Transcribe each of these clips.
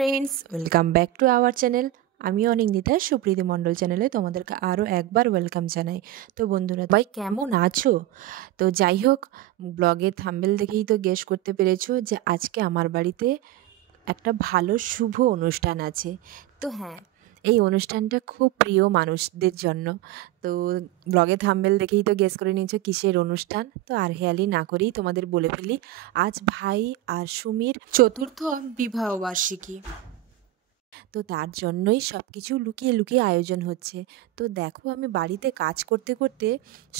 Friends, welcome back to our channel. আমি অনিন্দিতা, সুপ্রীতি মণ্ডল চ্যানেলে তোমাদেরকে আরও একবার ওয়েলকাম জানাই। তো বন্ধুরা, ভাই কেমন আছো? তো যাই হোক, ব্লগের থাম্বনেল দেখেই তো গেস করতে পেরেছো যে আজকে আমার বাড়িতে একটা ভালো শুভ অনুষ্ঠান আছে। তো হ্যাঁ, এই অনুষ্ঠানটা খুব প্রিয় মানুষদের জন্য। তো ব্লগে থাম্বনেল দেখেই তো গেস করে নিয়েছো কিসের অনুষ্ঠান। তো আর হেয়ালি না করেই তোমাদের বলে ফেলি, আজ ভাই আর সুমির চতুর্থ বিবাহ বার্ষিকী। তো তার জন্যই সব কিছু লুকিয়ে লুকিয়ে আয়োজন হচ্ছে। তো দেখো, আমি বাড়িতে কাজ করতে করতে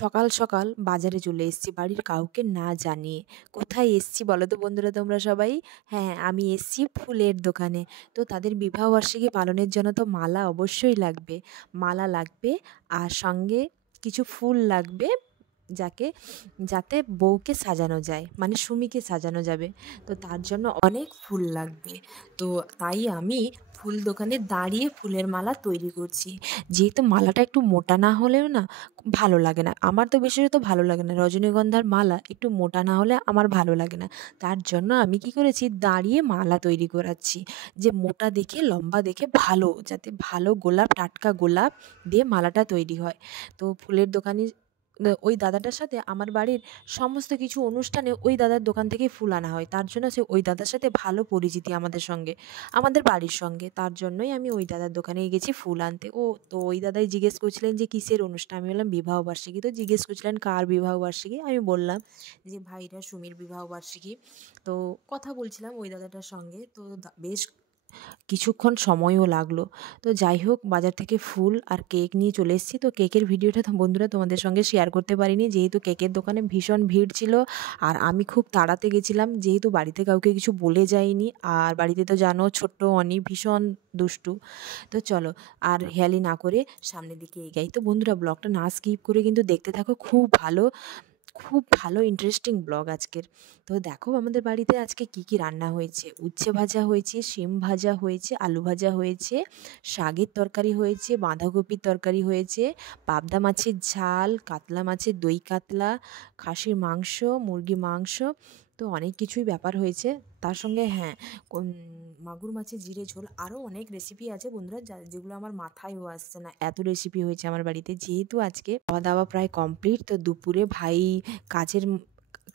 সকাল সকাল বাজারে চলে এসেছি, বাড়ির কাউকে না জানিয়ে। কোথায় এসেছি বলো তো বন্ধুরা তোমরা সবাই? হ্যাঁ, আমি এসেছি ফুলের দোকানে। তো তাদের বিবাহবার্ষিকী পালনের জন্য তো মালা অবশ্যই লাগবে, মালা লাগবে, আর সঙ্গে কিছু ফুল লাগবে, যাতে বউকে সাজানো যায়, মানে সুমিকে সাজানো যাবে। তো তার জন্য অনেক ফুল লাগবে। তো তাই আমি ফুল দোকানে দাঁড়িয়ে ফুলের মালা তৈরি করছি। যেহেতু মালাটা একটু মোটা না হলেও না ভালো লাগে না, আমার তো বিশেষত ভালো লাগে না, রজনীগন্ধার মালা একটু মোটা না হলে আমার ভালো লাগে না। তার জন্য আমি কি করেছি, দাঁড়িয়ে মালা তৈরি করাচ্ছি, যে মোটা দেখে লম্বা দেখে ভালো, যাতে ভালো গোলাপ, টাটকা গোলাপ দিয়ে মালাটা তৈরি হয়। তো ফুলের দোকানে ওই দাদাটার সাথে আমার বাড়ির সমস্ত কিছু অনুষ্ঠানে ওই দাদার দোকান থেকেই ফুল আনা হয়। তার জন্য ওই দাদার সাথে ভালো পরিচিতি আমাদের বাড়ির সঙ্গে। তার জন্যই আমি ওই দাদার দোকানেই গেছি ফুল আনতে। তো ওই দাদাই জিজ্ঞেস করছিলেন যে কিসের অনুষ্ঠান। আমি বললাম বিবাহবার্ষিকী। তো জিজ্ঞেস করছিলেন কার বিবাহবার্ষিকী। আমি বললাম যে ভাইরা সুমির বিবাহবার্ষিকী। তো কথা বলছিলাম ওই দাদাটার সঙ্গে। তো বেশ কিছুক্ষণ সময়ও লাগলো। তো যাই হোক, বাজার থেকে ফুল আর কেক নিয়ে চলে এসেছি। তো কেকের ভিডিওটা তো বন্ধুরা তোমাদের সঙ্গে শেয়ার করতে পারিনি, যেহেতু কেকের দোকানে ভীষণ ভিড় ছিল, আর আমি খুব তাড়াতে গেছিলাম, যেহেতু বাড়িতে কাউকে কিছু বলে যাইনি। আর বাড়িতে তো জানো ছোট্ট অনি ভীষণ দুষ্টু। তো চলো আর হেয়ালি না করে সামনের দিকে এগাই। তো বন্ধুরা, ব্লগটা না স্কিপ করে কিন্তু দেখতে থাকো, খুব ভালো ইন্টারেস্টিং ব্লগ আজকের। তো দেখো আমাদের বাড়িতে আজকে কি কি রান্না হয়েছে। উচ্ছে ভাজা হয়েছে, শিম ভাজা হয়েছে, আলু ভাজা হয়েছে, শাকের তরকারি হয়েছে, বাঁধাকপির তরকারি হয়েছে, পাবদা মাছের ঝাল, কাতলা মাছের দই কাতলা, খাসির মাংস, মুরগি মাংস। তো অনেক কিছুই ব্যাপার হয়েছে। তার সঙ্গে হ্যাঁ, মাগুর মাছের জিরে ঝোল, আরও অনেক রেসিপি আছে বন্ধুরা, যেগুলো আমার মাথায়ও আসছে না, এত রেসিপি হয়েছে আমার বাড়িতে। যেহেতু আজকে খাওয়া দাওয়া প্রায় কমপ্লিট, তো দুপুরে ভাই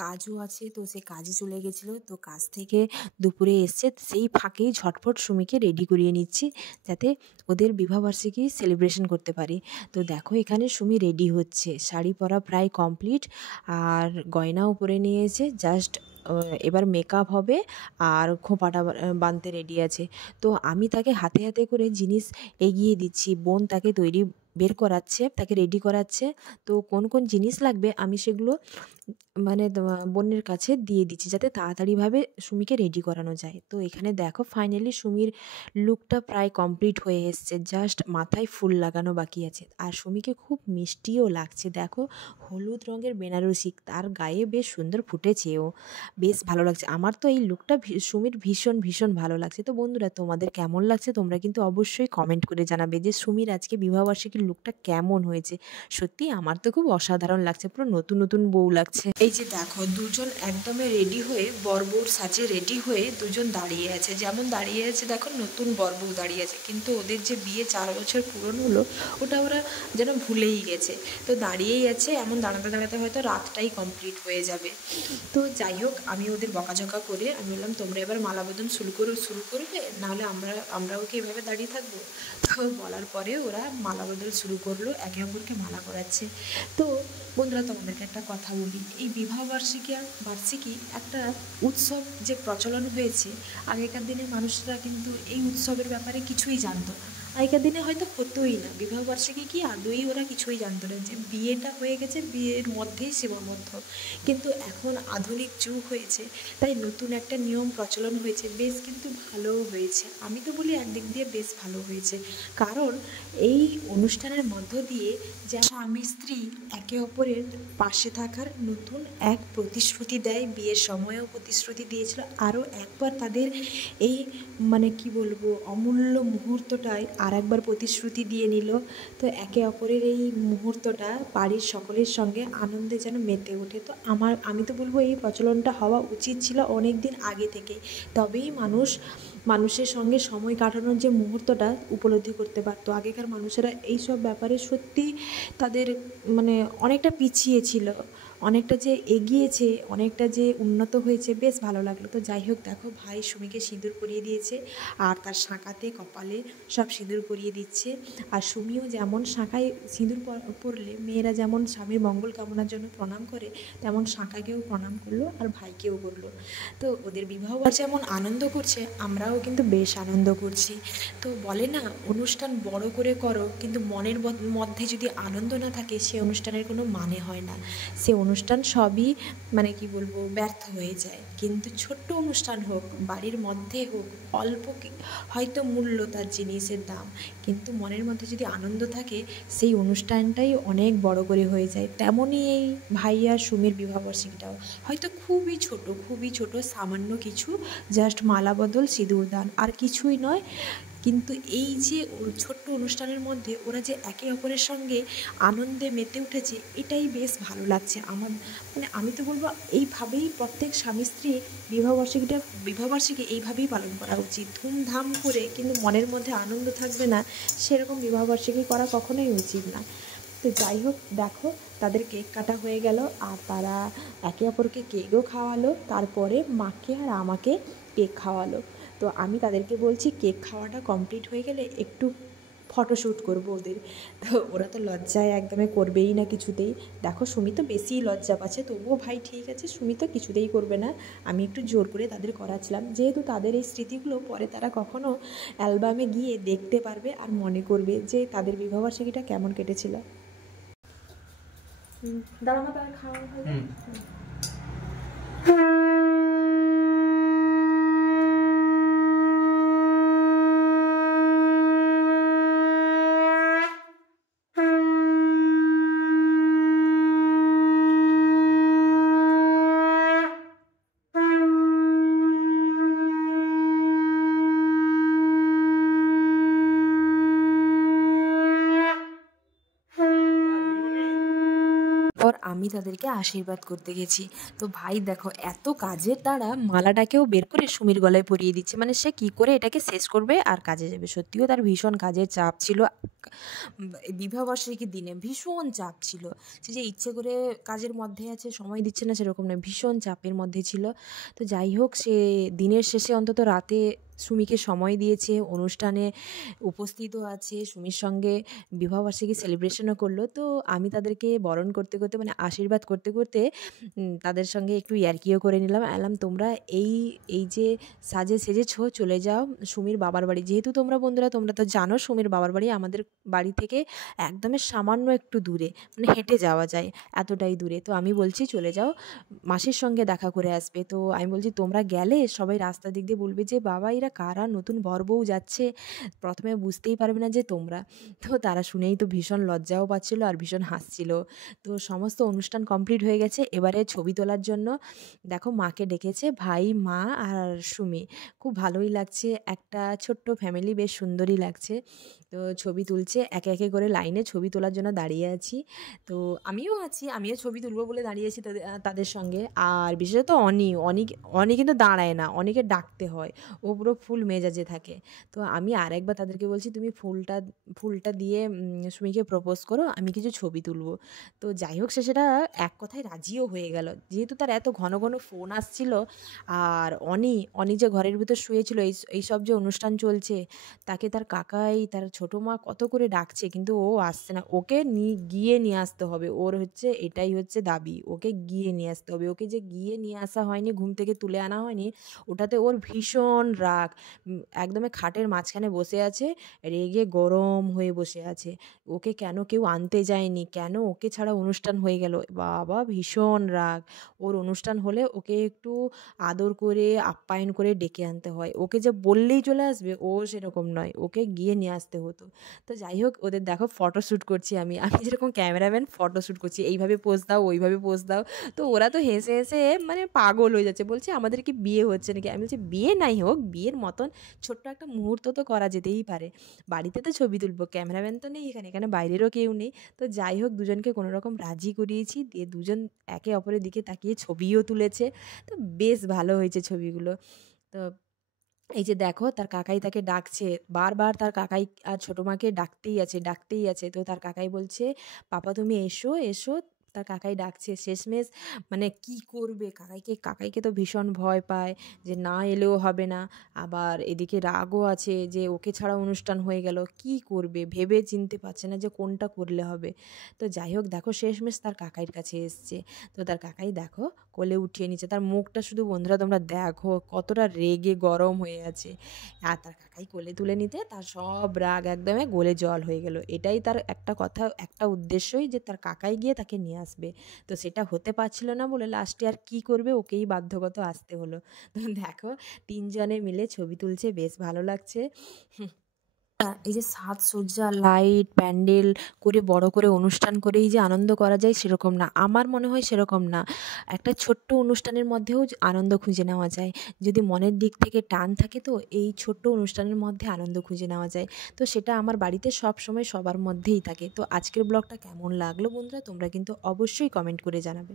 কাজও আছে, তো সে কাজে চলে গেছিলো। তো কাজ থেকে দুপুরে এসছে, সেই ফাঁকেই ঝটফট সুমিকে রেডি করিয়ে নিচ্ছি, যাতে ওদের বিবাহবার্ষিকী সেলিব্রেশন করতে পারি। তো দেখো এখানে সুমি রেডি হচ্ছে, শাড়ি পরা প্রায় কমপ্লিট, আর গয়নাও পরে নিয়েছে, জাস্ট এবার মেকআপ হবে, আর খোঁপাটা বাঁধতে রেডি আছে। তো আমি তাকে হাতে হাতে করে জিনিস এগিয়ে দিচ্ছি, বোন তাকে বের করাচ্ছে, তাকে রেডি করাচ্ছে। তো কোন কোন জিনিস লাগবে আমি সেগুলো মানে বোনের কাছে দিয়ে দিচ্ছি, যাতে তাড়াতাড়িভাবে সুমিকে রেডি করানো যায়। তো এখানে দেখো ফাইনালি সুমির লুকটা প্রায় কমপ্লিট হয়ে এসছে, জাস্ট মাথায় ফুল লাগানো বাকি আছে। আর সুমিকে খুব মিষ্টিও লাগছে। দেখো হলুদ রঙের বেনারসি, তার গায়ে বেশ সুন্দর ফুটেছেও, বেশ ভালো লাগছে। আমার তো এই লুকটা সুমির ভীষণ ভীষণ ভালো লাগছে। তো বন্ধুরা, তোমাদের কেমন লাগছে তোমরা কিন্তু অবশ্যই কমেন্ট করে জানাবে যে সুমির আজকে বিবাহবার্ষিকীর লুকটা কেমন হয়েছে। সত্যি আমার তো খুব অসাধারণ লাগছে, পুরো নতুন নতুন বউ লাগছে। এই যে দেখো, দুজন একদমই রেডি হয়ে, বর বউর সাজে রেডি হয়ে দুজন দাঁড়িয়ে আছে। যেমন দাঁড়িয়ে আছে দেখো, নতুন বর বউ দাঁড়িয়ে আছে, কিন্তু ওদের যে বিয়ে 4 বছর পূরণ হলো ওটা ওরা যেন ভুলেই গেছে। তো দাঁড়িয়েই আছে, এমন দাঁড়াতে দাঁড়াতে হয়তো রাতটাই কমপ্লিট হয়ে যাবে। তো যাই হোক, আমি ওদের বকাঝকা করে আমি বললাম তোমরা এবার মালাবদল শুরু করবে, নাহলে আমরাও কি এভাবে দাঁড়িয়ে থাকবো। তো বলার পরে ওরা মালাবদল শুরু করলো, একে অপরকে মালা করাচ্ছে। তো বন্ধুরা, তোমাদেরকে একটা কথা বলি, এই বার্ষিকী একটা উৎসব যে প্রচলন হয়েছে, আগেকার দিনে মানুষরা কিন্তু এই উৎসবের ব্যাপারে কিছুই জানতো না। আগেকার দিনে হয়তো হতোই না, বিবাহবার্ষিকী কি আদৌই ওরা কিছুই জানতো না, যে বিয়েটা হয়ে গেছে, বিয়ের মধ্যেই সীমাবদ্ধ। কিন্তু এখন আধুনিক যুগ হয়েছে, তাই নতুন একটা নিয়ম প্রচলন হয়েছে, বেশ কিন্তু ভালোও হয়েছে। আমি তো বলি একদিক দিয়ে বেশ ভালো হয়েছে, কারণ এই অনুষ্ঠানের মধ্য দিয়ে যে স্বামী স্ত্রী একে অপরের পাশে থাকার নতুন এক প্রতিশ্রুতি দেয়। বিয়ের সময়ও প্রতিশ্রুতি দিয়েছিল, আরও একবার তাদের এই মানে কি বলবো অমূল্য মুহূর্তটায় আর একবার প্রতিশ্রুতি দিয়ে নিল। তো একে অপরের এই মুহূর্তটা বাড়ির সকলের সঙ্গে আনন্দে যেন মেতে ওঠে। তো আমি তো বলবো এই প্রচলনটা হওয়া উচিত ছিল অনেক দিন আগে থেকে, তবেই মানুষ মানুষের সঙ্গে সময় কাটানোর যে মুহূর্তটা উপলব্ধি করতে পারতো। আগেকার মানুষেরা এইসব ব্যাপারে সত্যি তাদের মানে অনেকটা পিছিয়ে ছিল, অনেকটা যে এগিয়েছে, অনেকটা যে উন্নত হয়েছে, বেশ ভালো লাগলো। তো যাই হোক, দেখো ভাই সুমিকে সিঁদুর পরিয়ে দিয়েছে আর তার শাঁখাতে কপালে সব সিঁদুর পরিয়ে দিচ্ছে। আর সুমিও যেমন শাঁখায় সিঁদুর পরলে মেয়েরা যেমন স্বামীর মঙ্গল কামনার জন্য প্রণাম করে, তেমন শাঁখাকেও প্রণাম করলো আর ভাইকেও করলো। তো ওদের বিবাহ যেমন আনন্দ করছে, আমরাও কিন্তু বেশ আনন্দ করছি। তো বলে না, অনুষ্ঠান বড় করে করো, কিন্তু মনের মধ্যে যদি আনন্দ না থাকে সে অনুষ্ঠানের কোনো মানে হয় না। সে অনুষ্ঠান সবই মানে কি বলবো, ব্যর্থ হয়ে যায়। কিন্তু ছোট্ট অনুষ্ঠান হোক, বাড়ির মধ্যে হোক, অল্প হয়তো মূল্য তার জিনিসের দাম, কিন্তু মনের মধ্যে যদি আনন্দ থাকে সেই অনুষ্ঠানটাই অনেক বড় করে হয়ে যায়। তেমনই এই ভাই আর সুমির বিবাহবার্ষিকীটাও হয়তো খুবই ছোট সামান্য কিছু, জাস্ট মালা বদল, সিঁদুর দান, আর কিছুই নয়। কিন্তু এই যে ছোট্ট অনুষ্ঠানের মধ্যে ওরা যে একে অপরের সঙ্গে আনন্দে মেতে উঠেছে, এটাই বেশ ভালো লাগছে আমার। মানে আমি তো বলবো এইভাবেই প্রত্যেক স্বামী স্ত্রী বিবাহবার্ষিকী এইভাবেই পালন করা উচিত, ধুমধাম করে। কিন্তু মনের মধ্যে আনন্দ থাকবে না, সেরকম বিবাহবার্ষিকী করা কখনোই উচিত না। তো যাই হোক, দেখো তাদের কেক কাটা হয়ে গেল আর তারা একে অপরকে কেকও খাওয়ালো, তারপরে মাকে আর আমাকে কেক খাওয়ালো। তো আমি তাদেরকে বলছি কেক খাওয়াটা কমপ্লিট হয়ে গেলে একটু ফটোশ্যুট করবো ওদের। তো ওরা তো লজ্জায় একদমই করবেই না কিছুতেই। দেখো সুমি তো বেশিই লজ্জা পাচ্ছে, তবুও ভাই ঠিক আছে, সুমি তো কিছুতেই করবে না। আমি একটু জোর করে তাদের করাচ্ছিলাম, যেহেতু তাদের এই স্মৃতিগুলো পরে তারা কখনো অ্যালবামে গিয়ে দেখতে পারবে আর মনে করবে যে তাদের বিবাহবার্ষিকীটা কেমন কেটেছিল। দাঁড়ানো, তার খাওয়া হয়ে পর আমি তাদেরকে আশীর্বাদ করতে গেছি। তো ভাই দেখো এত কাজের দ্বারা মালাটাকেও বের করে সুমির গলায় পরিয়ে দিচ্ছে, মানে সে কি করে এটাকে শেষ করবে আর কাজে যাবে। সত্যিও তার ভীষণ কাজের চাপ ছিল, বিবাহবার্ষিকীর দিনে ভীষণ চাপ ছিল। সে যে ইচ্ছে করে কাজের মধ্যে আছে, সময় দিচ্ছে না সেরকম নয়, ভীষণ চাপের মধ্যে ছিল। তো যাই হোক, সে দিনের শেষে অন্তত রাতে সুমিকে সময় দিয়েছে, অনুষ্ঠানে উপস্থিতও আছে, সুমির সঙ্গে বিবাহবার্ষিকী সেলিব্রেশনও করলো। তো আমি তাদেরকে বরণ করতে করতে মানে আশীর্বাদ করতে করতে তাদের সঙ্গে একটু ইয়ার্কিও করে নিলাম। তোমরা এই এই যে সাজে সেজেছো, চলে যাও সুমির বাবার বাড়ি। যেহেতু তোমরা তো জানো সুমির বাবার বাড়ি আমাদের বাড়ি থেকে একদমই সামান্য একটু দূরে, মানে হেঁটে যাওয়া যায়, এতটাই দূরে। তো আমি বলছি চলে যাও, মাসির সঙ্গে দেখা করে আসবে। তো আমি বলছি তোমরা গেলে সবাই রাস্তা দিক দিয়ে বলবে যে বাবা এরা কারা, নতুন বর বউ যাচ্ছে, প্রথমে বুঝতেই পারবে না যে তোমরা। তো তারা শুনেই তো ভীষণ লজ্জাও পাচ্ছিলো আর ভীষণ হাসছিল। তো সমস্ত অনুষ্ঠান কমপ্লিট হয়ে গেছে, এবারে ছবি তোলার জন্য দেখো মাকে ডেকেছে ভাই, মা আর সুমি। খুব ভালোই লাগছে, একটা ছোট্ট ফ্যামিলি, বেশ সুন্দরই লাগছে। তো ছবি তুলছে, একে একে করে লাইনে ছবি তোলার জন্য দাঁড়িয়ে আছি। তো আমিও ছবি তুলবো বলে দাঁড়িয়েছি তাদের সঙ্গে। আর বিশেষত অনি কিন্তু দাঁড়ায় না, অনিকে ডাকতে হয়, ও পুরো ফুল মেজাজে থাকে। তো আমি আরেকবার তাদেরকে বলছি তুমি ফুলটা দিয়ে সুমিকে প্রপোজ করো, আমি কিছু ছবি তুলবো। তো যাই হোক, সেটা এক কথায় রাজিও হয়ে গেল, যেহেতু তার এত ঘন ঘন ফোন আসছিল। আর অনি যে ঘরের ভিতর শুয়েছিল, এইসব যে অনুষ্ঠান চলছে, তাকে তার কাকাই তার ছোটো মা কত করে ডাকছে, কিন্তু ও আসছে না। ওকে গিয়ে নিয়ে আসতে হবে, ওর এটাই হচ্ছে দাবি, ওকে গিয়ে নিয়ে আসতে হবে। ওকে যে গিয়ে নিয়ে আসা হয়নি, ঘুম থেকে তুলে আনা হয়নি, ওটাতে ওর ভীষণ রাগ। একদমই খাটের মাঝখানে বসে আছে, রেগে গরম হয়ে বসে আছে। ওকে কেন কেউ আনতে যায়নি, কেন ওকে ছাড়া অনুষ্ঠান হয়ে গেল, বাবা ভীষণ রাগ। ওর অনুষ্ঠান হলে ওকে একটু আদর করে আপ্যায়ন করে ডেকে আনতে হয়, ওকে যে বললেই চলে আসবে ও সেরকম নয়, ওকে গিয়ে নিয়ে আসতে হতো। তো যাই হোক, ওদের দেখো ফটোশ্যুট করছি আমি যেরকম ক্যামেরাম্যান ফটোশ্যুট করছি, এইভাবে পোজ দাও, ওইভাবে পোজ দাও। তো ওরা তো হেসে হেসে মানে পাগল হয়ে যাচ্ছে, বলছে আমাদের কি বিয়ে হচ্ছে নাকি। আমি বলছি বিয়ে নাই হোক, বিয়ের মতন ছোট্ট একটা মুহূর্ত তো করা যেতেই পারে। বাড়িতে তো ছবি তুলবো, ক্যামেরাম্যান তো নেই এখানে বাইরেরও কেউ নেই। তো যাই হোক, দুজনকে কোনো রকম রাজি করিয়েছি, দিয়ে দুজন একে অপরের দিকে তাকিয়ে ছবিও তুলেছে। তো বেশ ভালো হয়েছে ছবিগুলো। তো এই যে দেখো তার কাকাই তাকে ডাকছে, বারবার তার কাকাই আর ছোটো মাকে ডাকতেই আছে, ডাকতেই আছে। তো তার কাকাই বলছে, "পাপা তুমি এসো, এসো।" তার কাকাই ডাকছে। শেষমেশ মানে কি করবে? কাকাইকে তো ভীষণ ভয় পায় যে না এলেও হবে না। আবার এদিকে রাগও আছে যে ওকে ছাড়া অনুষ্ঠান হয়ে গেল। কি করবে? ভেবে চিনতে পারছে না যে কোনটা করলে হবে। তো যাই হোক দেখো শেষমেশ তার কাকাইয়ের কাছে এসছে। তো তার কাকাই দেখো কোলে উঠিয়ে নিচ্ছে। তার মুখটা শুধু বন্ধুরা তোমরা দেখো কতটা রেগে গরম হয়ে আছে। আর তার কাকাই কোলে তুলে নিতে তার সব রাগ একদমে গলে জল হয়ে গেল। এটাই তার একটা কথা, একটা উদ্দেশ্যই যে তার কাকাই গিয়ে তাকে নিয়ে আসবে। তো সেটা হতে পারছিল না বলে লাস্টে আর কি করবে, ওকেই বাধ্যগত আসতে হলো। তো দেখো ৩ জনে মিলে ছবি তুলছে, বেশ ভালো লাগছে। এই যে সাজসজ্জা, লাইট, প্যান্ডেল করে বড় করে অনুষ্ঠান করেই যে আনন্দ করা যায় সেরকম না। আমার মনে হয় সেরকম না। একটা ছোট্ট অনুষ্ঠানের মধ্যেও আনন্দ খুঁজে নেওয়া যায়। যদি মনের দিক থেকে টান থাকে তো এই ছোট্ট অনুষ্ঠানের মধ্যে আনন্দ খুঁজে নেওয়া যায়। তো সেটা আমার বাড়িতে সবসময় সবার মধ্যেই থাকে। তো আজকের ব্লগটা কেমন লাগলো বন্ধুরা? তোমরা কিন্তু অবশ্যই কমেন্ট করে জানাবে।